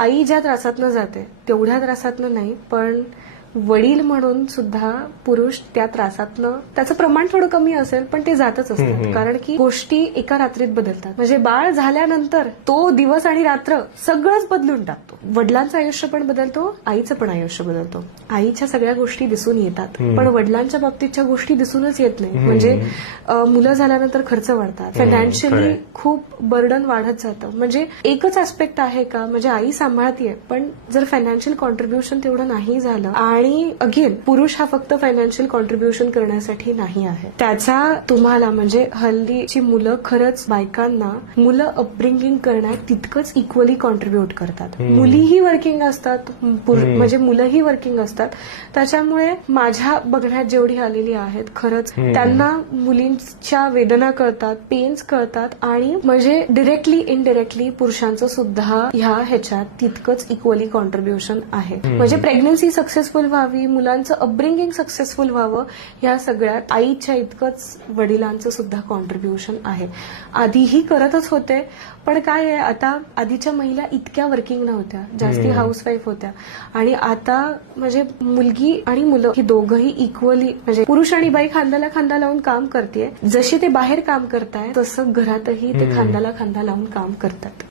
आई ज्या त्रासातनं जाते तेवढ्या त्रासातनं नाही, पण वडील म्हणून सुद्धा पुरुष त्या त्रासातनं, त्याचं प्रमाण थोडं कमी असेल पण ते जातच असतात. कारण की गोष्टी एका रात्रीत बदलतात. म्हणजे बाळ झाल्यानंतर तो दिवस आणि रात्र सगळंच बदलून टाकतो. वडिलांचं आयुष्य पण बदलतो, आईचं पण आयुष्य बदलतो. आईच्या सगळ्या गोष्टी दिसून येतात, पण वडिलांच्या बाबतीतच्या गोष्टी दिसूनच येत नाही. म्हणजे मुलं झाल्यानंतर खर्च वाढतात, फायनान्शियली खूप बर्डन वाढत जातं. म्हणजे एकच ऍस्पेक्ट आहे का, म्हणजे आई सांभाळतीये पण जर फायनान्शियल कॉन्ट्रीब्युशन तेवढं नाही झालं, आणि अगेन पुरुष हा फक्त फायनान्शियल कॉन्ट्रीब्युशन करण्यासाठी नाही आहे, त्याचा तुम्हाला म्हणजे हल्लीची मुलं खरंच बायकांना मुलं अपब्रिंगिंग करण्यात तितकंच इक्वली कॉन्ट्रीब्युट करतात. मुलीही वर्किंग असतात, म्हणजे मुलंही वर्किंग असतात. त्याच्यामुळे माझ्या बघण्यात जेवढी आलेली आहेत खरंच त्यांना मुलींच्या वेदना कळतात, पेन्स कळतात, आणि म्हणजे डिरेक्टली इनडिरेक्टली पुरुषांचं सुद्धा ह्याच्यात तितकंच इक्वली कॉन्ट्रीब्युशन आहे. म्हणजे प्रेग्नन्सी सक्सेसफुल व्हावी, मुलांचं अपब्रिंगिंग सक्सेसफुल व्हावं, या सगळ्यात आईच्या इतकंच वडिलांचं सुद्धा कॉन्ट्रीब्युशन आहे. आधीही करतच होते, पण काय आहे, आता आधीच्या महिला इतक्या वर्किंग नव्हत्या, जास्ती हाऊसवाईफ होत्या, आणि आता म्हणजे मुलगी आणि मुलं ही दोघंही इक्वली, म्हणजे पुरुष आणि बाई खांद्याला खांदा लावून काम करते. जशी ते बाहेर काम करताय तसं घरातही ते खांद्याला खांदा लावून काम करतात.